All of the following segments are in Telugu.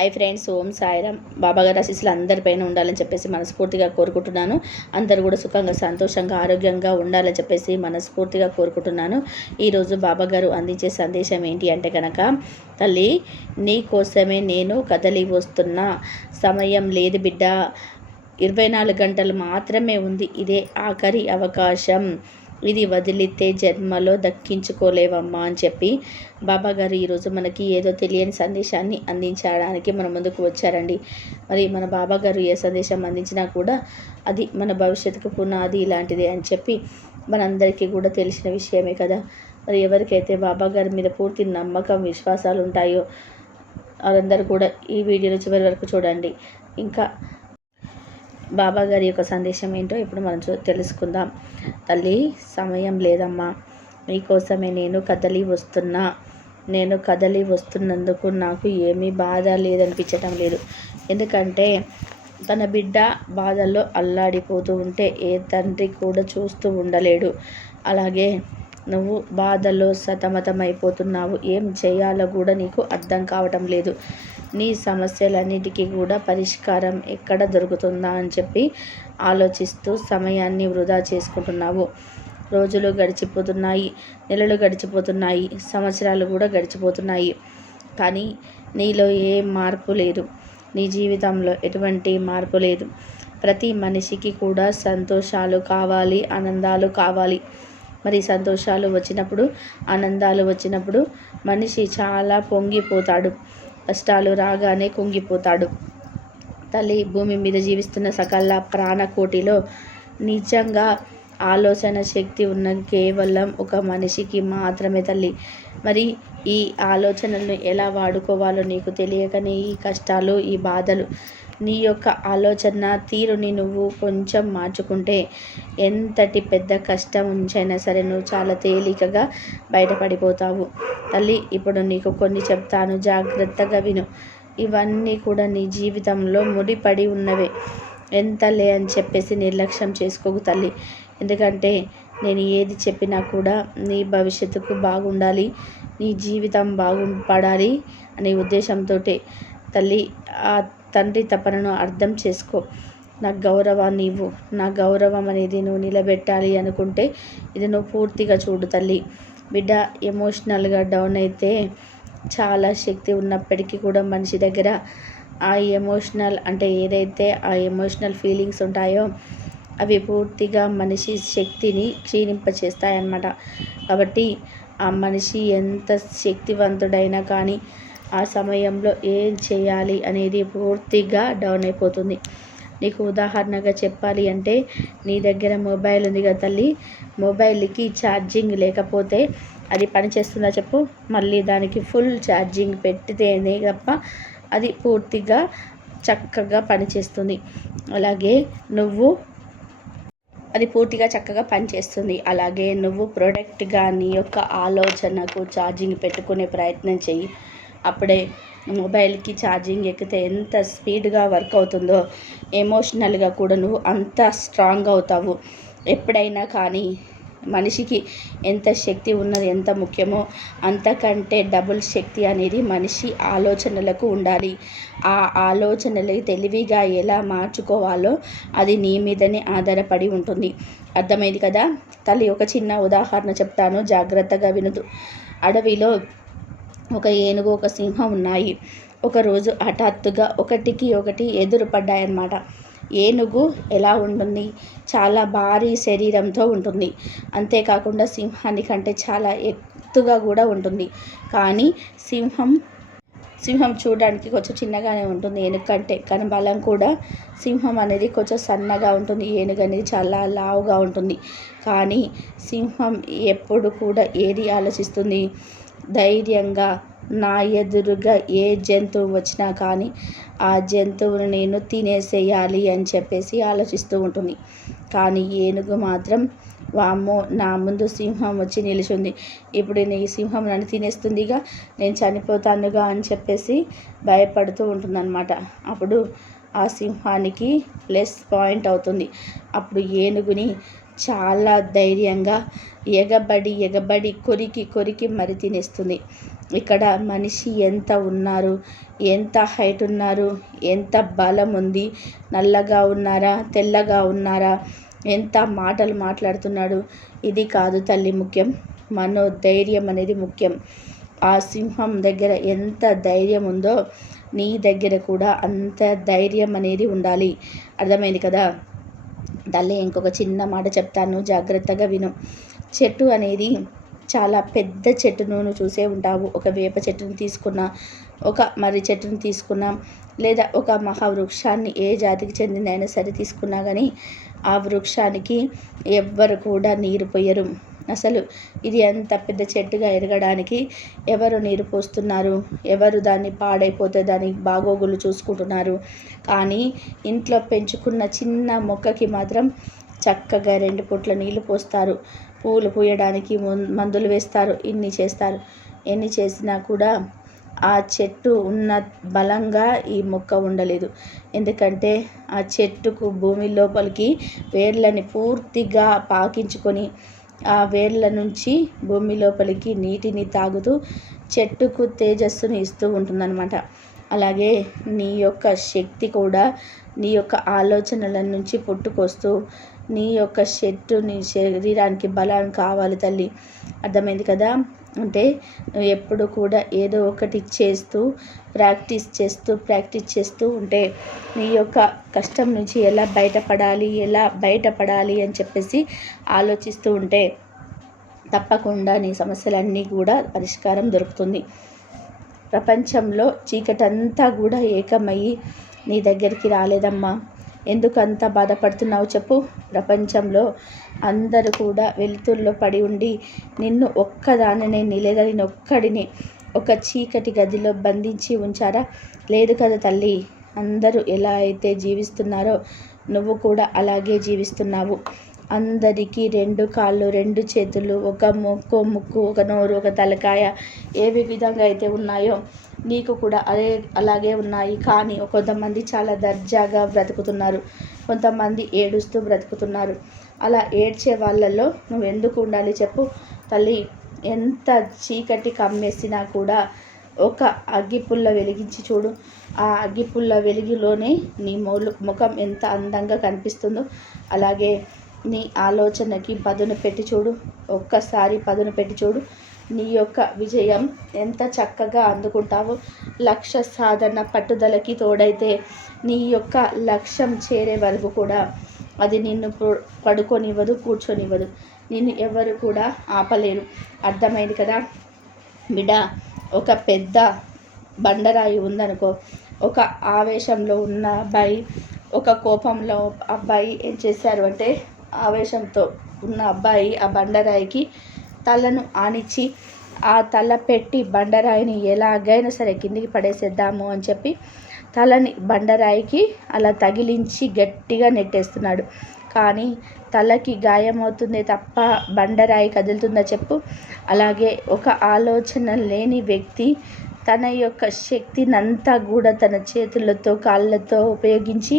హాయ్ ఫ్రెండ్స్ ఓం సాయిరామ్. బాబాగారి ఆశీస్సులు అందరిపైన ఉండాలని చెప్పేసి మనస్ఫూర్తిగా కోరుకుంటున్నాను. అందరూ కూడా సుఖంగా సంతోషంగా ఆరోగ్యంగా ఉండాలని చెప్పేసి మనస్ఫూర్తిగా కోరుకుంటున్నాను. ఈరోజు బాబాగారు అందించే సందేశం ఏంటి అంటే కనుక తల్లి నీ కోసమే నేను కదలి వస్తున్న సమయం లేదు బిడ్డ. ఇరవై నాలుగు గంటలు మాత్రమే ఉంది. ఇదే ఆఖరి అవకాశం. ఇది వదిలితే జన్మలో దక్కించుకోలేవమ్మా అని చెప్పి బాబా గారు ఈరోజు మనకి ఏదో తెలియని సందేశాన్ని అందించడానికి మన ముందుకు వచ్చారండి. మరి మన బాబా గారు ఏ సందేశం అందించినా కూడా అది మన భవిష్యత్తుకు పునాది ఇలాంటిది అని చెప్పి మనందరికీ కూడా తెలిసిన విషయమే కదా. మరి ఎవరికైతే బాబా గారి మీద పూర్తి నమ్మకం విశ్వాసాలు ఉంటాయో వాళ్ళందరూ కూడా ఈ వీడియోను చివరి వరకు చూడండి. ఇంకా బాబా గారి యొక్క సందేశం ఏంటో ఇప్పుడు మనం చూ తెలుసుకుందాం. తల్లి సమయం లేదమ్మా. మీకోసమే నేను కదలి వస్తున్నా. నేను కదలి వస్తున్నందుకు నాకు ఏమీ బాధ లేదనిపించటం లేదు. ఎందుకంటే తన బిడ్డ బాధల్లో అల్లాడిపోతూ ఉంటే ఏ తండ్రి కూడా చూస్తూ ఉండలేడు. అలాగే నువ్వు బాధలో సతమతమైపోతున్నావు. ఏం చేయాలో కూడా నీకు అర్థం కావటం లేదు. నీ సమస్యలన్నిటికీ కూడా పరిష్కారం ఎక్కడ దొరుకుతుందా అని చెప్పి ఆలోచిస్తూ సమయాన్ని వృధా చేసుకుంటున్నావు. రోజులు గడిచిపోతున్నాయి నెలలు గడిచిపోతున్నాయి సంవత్సరాలు కూడా గడిచిపోతున్నాయి. కానీ నీలో ఏ మార్పు లేదు. నీ జీవితంలో ఎటువంటి మార్పు లేదు. ప్రతి మనిషికి కూడా సంతోషాలు కావాలి ఆనందాలు కావాలి. మరి సంతోషాలు వచ్చినప్పుడు ఆనందాలు వచ్చినప్పుడు మనిషి చాలా పొంగిపోతాడు. కష్టాలు రాగానే కుంగిపోతాడు. తల్లి భూమి మీద జీవిస్తున్న సకల ప్రాణకోటిలో నిజంగా ఆలోచన శక్తి ఉన్న కేవలం ఒక మనిషికి మాత్రమే తల్లి. మరి ఈ ఆలోచనలను ఎలా వాడుకోవాలో నీకు తెలియకనే ఈ కష్టాలు ఈ బాధలు నీ యొక్క ఆలోచన తీరుని నువ్వు కొంచెం మార్చుకుంటే ఎంతటి పెద్ద కష్టం ఉంచైనా సరే నువ్వు చాలా తేలికగా బయటపడిపోతావు. తల్లి ఇప్పుడు నీకు కొన్ని చెప్తాను. జాగ్రత్తగా విను. ఇవన్నీ కూడా నీ జీవితంలో ముడిపడి ఉన్నవే. ఎంతలే అని చెప్పేసి నిర్లక్ష్యం చేసుకోకు తల్లి. ఎందుకంటే నేను ఏది చెప్పినా కూడా నీ భవిష్యత్తుకు బాగుండాలి నీ జీవితం బాగుపడాలి అనే ఉద్దేశంతో తల్లి ఆ తండ్రి తపనను అర్థం చేసుకో. నా గౌరవాన్ని ఇవ్వు నా గౌరవం అనేది నువ్వు నిలబెట్టాలి అనుకుంటే ఇది నువ్వు పూర్తిగా చూడు తల్లి. బిడ్డ ఎమోషనల్గా డౌన్ అయితే చాలా శక్తి ఉన్నప్పటికీ కూడా మనిషి దగ్గర ఆ ఎమోషనల్ అంటే ఏదైతే ఆ ఎమోషనల్ ఫీలింగ్స్ ఉంటాయో అవి పూర్తిగా మనిషి శక్తిని క్షీణింపచేస్తాయన్నమాట. కాబట్టి ఆ మనిషి ఎంత శక్తివంతుడైనా కానీ ఆ సమయంలో ఏం చేయాలి అనేది పూర్తిగా డౌన్ అయిపోతుంది. నీకు ఉదాహరణగా చెప్పాలి అంటే నీ దగ్గర మొబైల్ ఉంది కదా తల్లి మొబైల్కి ఛార్జింగ్ లేకపోతే అది పనిచేస్తుందా చెప్పు. మళ్ళీ దానికి ఫుల్ ఛార్జింగ్ పెట్టితేనే తప్ప అది పూర్తిగా చక్కగా పనిచేస్తుంది అలాగే నువ్వు అది పూర్తిగా చక్కగా పనిచేస్తుంది అలాగే నువ్వు ప్రొడక్ట్గా నీ యొక్క ఆలోచనకు ఛార్జింగ్ పెట్టుకునే ప్రయత్నం చెయ్యి. అప్పుడే మొబైల్కి ఛార్జింగ్ ఎక్కితే ఎంత స్పీడ్గా వర్క్ అవుతుందో ఎమోషనల్గా కూడా నువ్వు అంత స్ట్రాంగ్ అవుతావు. ఎప్పుడైనా కానీ మనిషికి ఎంత శక్తి ఉన్నది ఎంత ముఖ్యమో అంతకంటే డబుల్ శక్తి అనేది మనిషి ఆలోచనలకు ఉండాలి. ఆ ఆలోచనలు తెలివిగా ఎలా మార్చుకోవాలో అది నీ మీదనే ఆధారపడి ఉంటుంది. అర్థమైంది కదా? తల్లి ఒక చిన్న ఉదాహరణ చెప్తాను. జాగ్రత్తగా వినదు అడవిలో ఒక ఏనుగు ఒక సింహం ఉన్నాయి. ఒకరోజు హఠాత్తుగా ఒకటికి ఒకటి ఎదురు పడ్డాయన్నమాట. ఏనుగు ఎలా ఉంటుంది? చాలా భారీ శరీరంతో ఉంటుంది. అంతేకాకుండా సింహానికంటే చాలా ఎత్తుగా కూడా ఉంటుంది. కానీ సింహం సింహం చూడడానికి కొంచెం చిన్నగానే ఉంటుంది. ఏనుగు కంటే కానీ బలం కూడా సింహం అనేది కొంచెం సన్నగా ఉంటుంది. ఏనుగు అనేది చాలా లావుగా ఉంటుంది. కానీ సింహం ఎప్పుడు కూడా ఏది ఆలోచిస్తుంది? ధైర్యంగా నా ఎదురుగా ఏ జంతువు వచ్చినా కానీ ఆ జంతువును నేను తినేసేయాలి అని చెప్పేసి ఆలోచిస్తూ ఉంటుంది. కానీ ఏనుగు మాత్రం వామ్మో నా ముందు సింహం వచ్చి నిలిచింది. ఇప్పుడు నీ సింహం నన్ను తినేస్తుందిగా నేను చనిపోతానుగా అని చెప్పేసి భయపడుతూ ఉంటుందన్నమాట. అప్పుడు ఆ సింహానికి ప్లస్ పాయింట్ అవుతుంది. అప్పుడు ఏనుగుని చాలా ధైర్యంగా ఎగబడి ఎగబడి కొరికి కొరికి మరి తినేస్తుంది. ఇక్కడ మనిషి ఎంత ఉన్నారు? ఎంత హైట్ ఉన్నారు? ఎంత బలం ఉంది? నల్లగా ఉన్నారా? తెల్లగా ఉన్నారా? ఎంత మాటలు మాట్లాడుతున్నాడు? ఇది కాదు తల్లి ముఖ్యం. మనోధైర్యం అనేది ముఖ్యం. ఆ సింహం దగ్గర ఎంత ధైర్యం ఉందో నీ దగ్గర కూడా అంత ధైర్యం అనేది ఉండాలి. అర్థమైంది కదా? తల్లి ఇంకొక చిన్న మాట చెప్తాను జాగ్రత్తగా విను. చెట్టు అనేది చాలా పెద్ద చెట్టును నువ్వు చూసే ఉంటావు. ఒక వేప చెట్టును తీసుకున్నా ఒక మర్రి చెట్టును తీసుకున్నా లేదా ఒక మహావృక్షాన్ని ఏ జాతికి చెందినైనా సరే తీసుకున్నా కానీ ఆ వృక్షానికి ఎవ్వరు కూడా నీరు పోయరు. అసలు ఇది అంత పెద్ద చెట్టుగా ఎదగడానికి ఎవరు నీరు పోస్తున్నారు? ఎవరు దాన్ని పాడైపోతే దాని బాగోగులు చూసుకుంటున్నారు? కానీ ఇంట్లో పెంచుకున్న చిన్న మొక్కకి మాత్రం చక్కగా రెండు పూట్ల నీళ్ళు పోస్తారు. పూలు పూయడానికి మందులు వేస్తారు. ఇన్ని చేస్తారు. ఎన్ని చేసినా కూడా ఆ చెట్టు ఉన్న బలంగా ఈ మొక్క ఉండలేదు. ఎందుకంటే ఆ చెట్టుకు భూమి లోపలికి వేర్లని పూర్తిగా పాకించుకొని ఆ వేర్ల నుంచి భూమి లోపలికి నీటిని తాగుతూ చెట్టుకు తేజస్సును ఇస్తూ ఉంటుందన్నమాట. అలాగే నీ యొక్క శక్తి కూడా నీ యొక్క ఆలోచనల నుంచి పుట్టుకొస్తూ నీ యొక్క చెట్టు నీ శరీరానికి బలం కావాలి తల్లి. అర్థమైంది కదా? అంటే ఎప్పుడు కూడా ఏదో ఒకటి చేస్తూ ప్రాక్టీస్ చేస్తూ ప్రాక్టీస్ చేస్తూ ఉంటే నీ యొక్క కష్టం నుంచి ఎలా బయటపడాలి ఎలా బయటపడాలి అని చెప్పేసి ఆలోచిస్తూ ఉంటే తప్పకుండా నీ సమస్యలన్నీ కూడా పరిష్కారం దొరుకుతుంది. ప్రపంచంలో చీకటంతా కూడా ఏకమయ్యి నీ దగ్గరికి రాలేదమ్మా. ఎందుకు అంత బాధపడుతున్నావు చెప్పు. ప్రపంచంలో అందరూ కూడా వెలుతుల్లో పడి ఉండి నిన్ను ఒక్కదానినే నిలేదని ఒక్కడిని ఒక చీకటి గదిలో బంధించి ఉంచారా? లేదు కదా తల్లి. అందరూ ఎలా అయితే జీవిస్తున్నారో నువ్వు కూడా అలాగే జీవిస్తున్నావు. అందరికీ రెండు కాళ్ళు రెండు చేతులు ఒక ముక్కు ముక్కు ఒక నోరు ఒక తలకాయ ఏ విధంగా అయితే ఉన్నాయో నీకు కూడా అదే అలాగే ఉన్నాయి. కానీ కొంతమంది చాలా దర్జాగా బ్రతుకుతున్నారు. కొంతమంది ఏడుస్తూ బ్రతుకుతున్నారు. అలా ఏడ్చే వాళ్ళల్లో నువ్వు ఎందుకు ఉండాలి చెప్పు తల్లి. ఎంత చీకటి కమ్మేసినా కూడా ఒక అగ్గిపుల్ల వెలిగించి చూడు. ఆ అగ్గిపుల్ల వెలుగులోనే నీ మొలు ముఖం ఎంత అందంగా కనిపిస్తుందో. అలాగే నీ ఆలోచనకి పదును పెట్టి చూడు. ఒక్కసారి పదును పెట్టి చూడు. నీ యొక్క విజయం ఎంత చక్కగా అందుకుంటావో. లక్ష్య సాధన పట్టుదలకి తోడైతే నీ యొక్క లక్ష్యం చేరే వరకు కూడా అది నిన్ను పడుకోనివ్వదు కూర్చొనివ్వదు. నిన్ను ఎవరు కూడా ఆపలేరు. అర్థమైంది కదా? బిడ ఒక పెద్ద బండరాయి ఉందనుకో ఒక ఆవేశంలో ఉన్న అబ్బాయి ఒక కోపంలో అబ్బాయి ఏం చేశారు అంటే ఆవేశంతో ఉన్న అబ్బాయి ఆ బండరాయికి తలను ఆనిచ్చి ఆ తల పెట్టి బండరాయిని ఎలాగైనా సరే కిందికి పడేసేద్దాము అని చెప్పి తలని బండరాయికి అలా తగిలించి గట్టిగా నెట్టేస్తున్నాడు. కానీ తలకి గాయమవుతుందే తప్ప బండరాయి కదులుతుందా చెప్పు. అలాగే ఒక ఆలోచన లేని వ్యక్తి తన యొక్క శక్తినంతా కూడా తన చేతులతో కాళ్ళతో ఉపయోగించి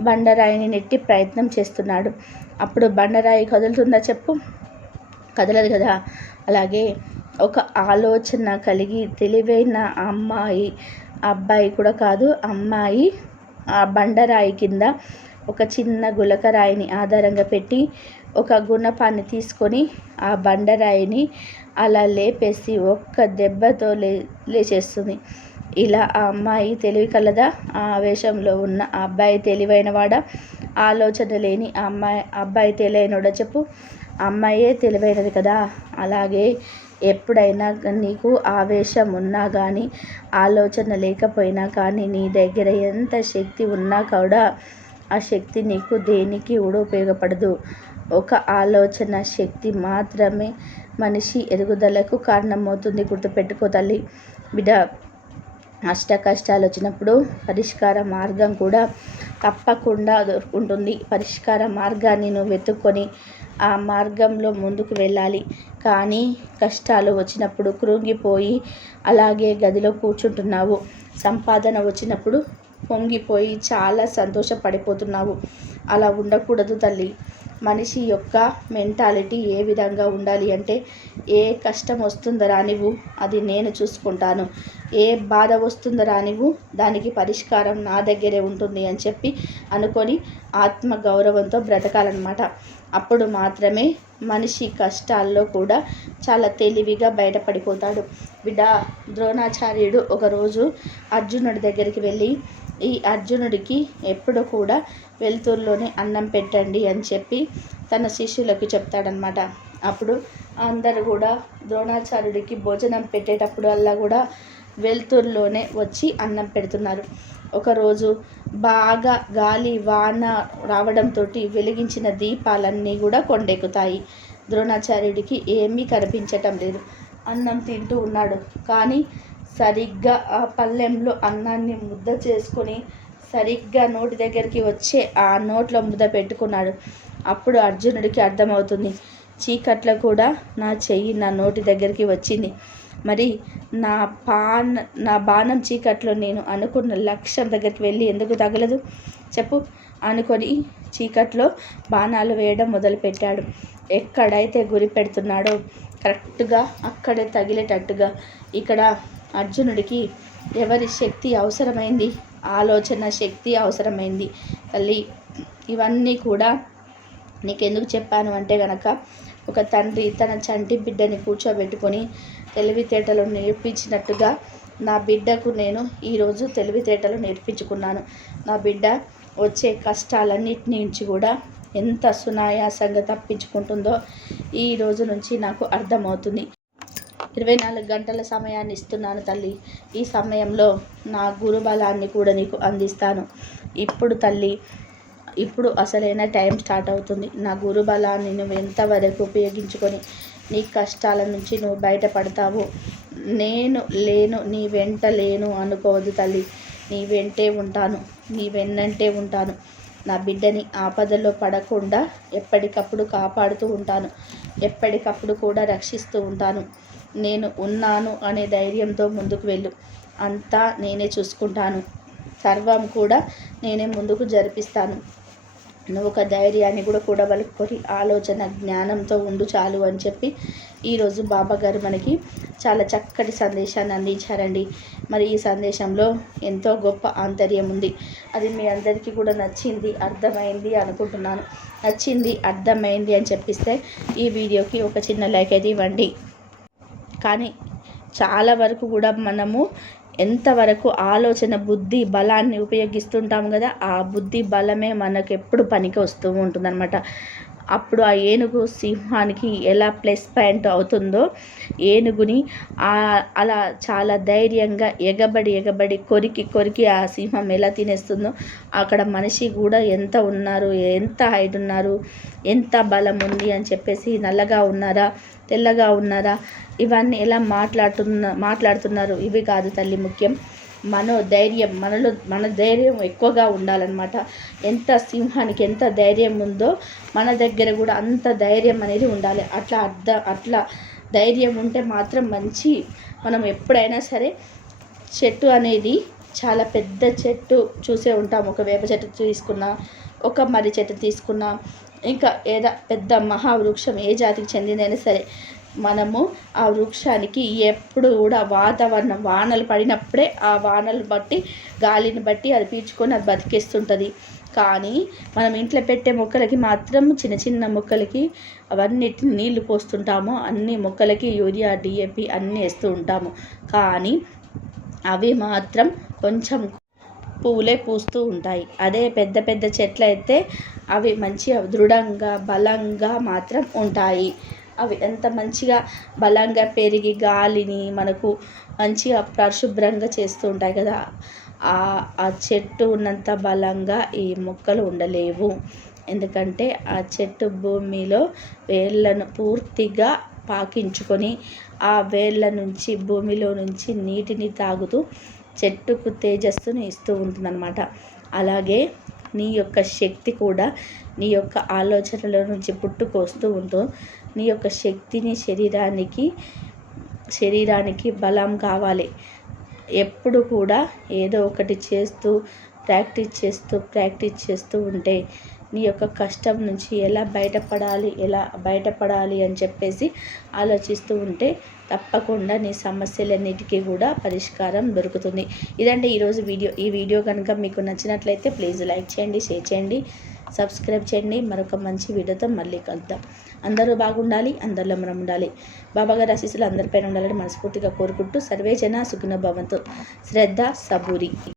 బండరాయిని నెట్టి ప్రయత్నం చేస్తున్నాడు. అప్పుడు బండరాయి కదులుతుందా చెప్పు. కదలదు కదా. అలాగే ఒక ఆలోచన కలిగి తెలివైన అమ్మాయి అబ్బాయి కూడా కాదు అమ్మాయి ఆ బండరాయి కింద ఒక చిన్న గులకరాయిని ఆధారంగా పెట్టి ఒక గుణపాన్ని తీసుకొని ఆ బండరాయిని అలా లేపేసి ఒక్క దెబ్బతో లే లేచేస్తుంది. ఇలా ఆ అమ్మాయి తెలివి కలదా? ఆ ఆవేశంలో ఉన్న ఆ అబ్బాయి తెలివైనవాడా? ఆలోచన లేని ఆ అమ్మాయి అబ్బాయి తెలియనోడా చెప్పు. అమ్మాయే తెలివైనది కదా? అలాగే ఎప్పుడైనా నీకు ఆవేశం ఉన్నా కానీ ఆలోచన లేకపోయినా కానీ నీ దగ్గర ఎంత శక్తి ఉన్నా కూడా ఆ శక్తి నీకు దేనికి కూడా ఉపయోగపడదు ఒక ఆలోచన శక్తి మాత్రమే మనిషి ఎదుగుదలకు కారణమవుతుంది. గుర్తుపెట్టుకో తల్లి. బిడ్డ అష్ట కష్టాలు వచ్చినప్పుడు పరిష్కార మార్గం కూడా తప్పకుండా దొరుకుంటుంది పరిష్కార మార్గాన్ని నువ్వు వెతుక్కొని ఆ మార్గంలో ముందుకు వెళ్ళాలి. కానీ కష్టాలు వచ్చినప్పుడు కృంగిపోయి అలాగే గదిలో కూర్చుంటున్నావు. సంపాదన వచ్చినప్పుడు పొంగిపోయి చాలా సంతోషపడిపోతున్నావు. అలా ఉండకూడదు తల్లి. మనిషి యొక్క మెంటాలిటీ ఏ విధంగా ఉండాలి అంటే ఏ కష్టం వస్తుందో రానివ్వు అది నేను చూసుకుంటాను. ఏ బాధ వస్తుందో రానివ్వు దానికి పరిష్కారం నా దగ్గరే ఉంటుంది అని చెప్పి అనుకొని ఆత్మ గౌరవంతో బ్రతకాలన్నమాట. అప్పుడు మాత్రమే మనిషి కష్టాల్లో కూడా చాలా తెలివిగా బయటపడిపోతాడు. బిడ్డ ద్రోణాచార్యుడు ఒకరోజు అర్జునుడి దగ్గరికి వెళ్ళి ఈ అర్జునుడికి ఎప్పుడు కూడా వెలుతురులోనే అన్నం పెట్టండి అని చెప్పి తన శిష్యులకు చెప్తాడనమాట అప్పుడు అందరు కూడా ద్రోణాచార్యుడికి భోజనం పెట్టేటప్పుడు అలా కూడా వెలుతురులోనే వచ్చి అన్నం పెడుతున్నారు. ఒకరోజు బాగా గాలి వాన రావడంతో వెలిగించిన దీపాలన్నీ కూడా కొండెక్కుతాయి. ద్రోణాచార్యుడికి ఏమీ కనిపించటం లేదు. అన్నం తింటూ ఉన్నాడు. కానీ సరిగ్గా ఆ పళ్ళెంలో అన్నాన్ని ముద్ద చేసుకొని సరిగ్గా నోటి దగ్గరికి వచ్చే ఆ నోట్లో ముద్ద పెట్టుకున్నాడు. అప్పుడు అర్జునుడికి అర్థమవుతుంది. చీకట్లో కూడా నా చెయ్యి నా నోటి దగ్గరికి వచ్చింది. మరి నా పాన్ నా బాణం చీకట్లో నేను అనుకున్న లక్ష్యం దగ్గరికి వెళ్ళి ఎందుకు తగలదు? చెప్పు అనుకొని చీకట్లో బాణాలు వేయడం మొదలుపెట్టాడు. ఎక్కడైతే గురి పెడుతున్నాడో కరెక్ట్గా అక్కడే తగిలేటట్టుగా ఇక్కడ అర్జునుడికి ఎవరి శక్తి అవసరమైంది? ఆలోచన శక్తి అవసరమైంది. తల్లి ఇవన్నీ కూడా నీకెందుకు చెప్పాను అంటే గనక ఒక తండ్రి తన చంటి బిడ్డని కూర్చోబెట్టుకొని తెలివితేటలు నేర్పించినట్టుగా నా బిడ్డకు నేను ఈరోజు తెలివితేటలు నేర్పించుకున్నాను. నా బిడ్డ వచ్చే కష్టాలన్నిటి నుంచి కూడా ఎంత సునాయాసంగా తప్పించుకుంటుందో ఈ రోజు నుంచి నాకు అర్థమవుతుంది. ఇరవై నాలుగు గంటల సమయాన్ని ఇస్తున్నాను తల్లి. ఈ సమయంలో నా గురుబలాన్ని కూడా నీకు అందిస్తాను. ఇప్పుడు తల్లి ఇప్పుడు అసలైన టైం స్టార్ట్ అవుతుంది. నా గురుబలాన్ని నువ్వు ఎంతవరకు ఉపయోగించుకొని నీ కష్టాల నుంచి నువ్వు బయటపడతావు నేను లేను నీ వెంట లేను అనుకోవద్దు తల్లి. నీ వెంటే ఉంటాను నీ వెన్నంటే ఉంటాను. నా బిడ్డని ఆపదలో పడకుండా ఎప్పటికప్పుడు కాపాడుతూ ఉంటాను. ఎప్పటికప్పుడు కూడా రక్షిస్తూ ఉంటాను. నేను ఉన్నాను అనే ధైర్యంతో ముందుకు వెళ్ళు. అంతా నేనే చూసుకుంటాను. సర్వం కూడా నేనే ముందుకు జరిపిస్తాను. నువ్వు ఒక ధైర్యాన్ని కూడా కూడబలుకొని ఆలోచన జ్ఞానంతో ఉండు చాలు అని చెప్పి ఈరోజు బాబా గారు మనకి చాలా చక్కటి సందేశాన్ని అందించారండి. మరి ఈ సందేశంలో ఎంతో గొప్ప ఆంతర్యం ఉంది. అది మీ అందరికీ కూడా నచ్చింది అర్థమైంది అనుకుంటున్నాను. నచ్చింది అర్థమైంది అని చెప్పిస్తే ఈ వీడియోకి ఒక చిన్న లైక్ అయితే ఇవ్వండి. కానీ చాలా వరకు కూడా మనము ఎంతవరకు ఆలోచన బుద్ధి బలాన్ని ఉపయోగిస్తుంటాం కదా ఆ బుద్ధి బలమే మనకు ఎప్పుడు పనికి వస్తూ ఉంటుందన్నమాట. అప్పుడు ఆ ఏనుగు సింహానికి ఎలా ప్లస్ పాయింట్ అవుతుందో ఏనుగుని అలా చాలా ధైర్యంగా ఎగబడి ఎగబడి కొరికి కొరికి ఆ సింహం ఎలా తినేస్తుందో అక్కడ మనిషి కూడా ఎంత ఉన్నారు ఎంత హైట్ ఉన్నారు ఎంత బలం ఉంది అని చెప్పేసి నల్లగా ఉన్నారా తెల్లగా ఉన్నారా ఇవన్నీ ఎలా మాట్లాడుతున్న మాట్లాడుతున్నారు? ఇవి కాదు తల్లి ముఖ్యం. మనో ధైర్యం మనలో మన ధైర్యం ఎక్కువగా ఉండాలన్నమాట. ఎంత సింహానికి ఎంత ధైర్యం ఉందో మన దగ్గర కూడా అంత ధైర్యం అనేది ఉండాలి. అట్లా అర్థ అట్లా ధైర్యం ఉంటే మాత్రం మంచి. మనం ఎప్పుడైనా సరే చెట్టు అనేది చాలా పెద్ద చెట్టు చూసే ఉంటాం. ఒక వేప చెట్టు తీసుకున్నా ఒక మర్రి చెట్టు తీసుకున్నా ఇంకా ఏదో పెద్ద మహావృక్షం ఏ జాతికి చెందిందైనా సరే మనము ఆ వృక్షానికి ఎప్పుడు కూడా వాతావరణం వానలు పడినప్పుడే ఆ వానలు బట్టి గాలిని బట్టి అది పీల్చుకొని అది బతికేస్తుంటుంది. కానీ మనం ఇంట్లో పెట్టే మొక్కలకి మాత్రం చిన్న చిన్న మొక్కలకి అవన్నిటిని నీళ్ళు పోస్తుంటాము. అన్ని మొక్కలకి యూరియా డిఏపి అన్నీ వేస్తూ ఉంటాము. కానీ అవి మాత్రం కొంచెం పువ్వులే పూస్తూ ఉంటాయి. అదే పెద్ద పెద్ద చెట్లు అయితే అవి మంచిగా దృఢంగా బలంగా మాత్రం ఉంటాయి. అవి ఎంత మంచిగా బలంగా పెరిగి గాలిని మనకు మంచిగా పరిశుభ్రంగా చేస్తూ ఉంటాయి కదా. ఆ చెట్టు ఉన్నంత బలంగా ఈ మొక్కలు ఉండలేవు. ఎందుకంటే ఆ చెట్టు భూమిలో వేళ్ళను పూర్తిగా పాకించుకొని ఆ వేళ్ళ నుంచి భూమిలో నుంచి నీటిని తాగుతూ చెట్టుకు తేజస్సును ఇస్తూ ఉంటుందన్నమాట. అలాగే నీ యొక్క శక్తి కూడా నీ యొక్క ఆలోచనల నుంచి పుట్టుకొస్తూ ఉంటూ నీ యొక్క శక్తిని శరీరానికి శరీరానికి బలం కావాలి. ఎప్పుడు కూడా ఏదో ఒకటి చేస్తూ ప్రాక్టీస్ చేస్తూ ప్రాక్టీస్ చేస్తూ ఉంటే నీ యొక్క కష్టం నుంచి ఎలా బయటపడాలి ఎలా బయటపడాలి అని చెప్పేసి ఆలోచిస్తూ ఉంటే తప్పకుండా నీ సమస్యలన్నిటికీ కూడా పరిష్కారం దొరుకుతుంది. ఇదంటే ఈరోజు వీడియో. ఈ వీడియో కనుక మీకు నచ్చినట్లయితే ప్లీజ్ లైక్ చేయండి షేర్ చేయండి సబ్స్క్రైబ్ చేయండి. మరొక మంచి వీడియోతో మళ్ళీ కలుద్దాం. అందరూ బాగుండాలి అందరిలో మనం ఉండాలి. బాబాగారి ఆశీస్సులు అందరిపైన ఉండాలని మనస్ఫూర్తిగా కోరుకుంటూ సర్వేజన సుఖిన భవంతు. శ్రద్ధ సబూరి.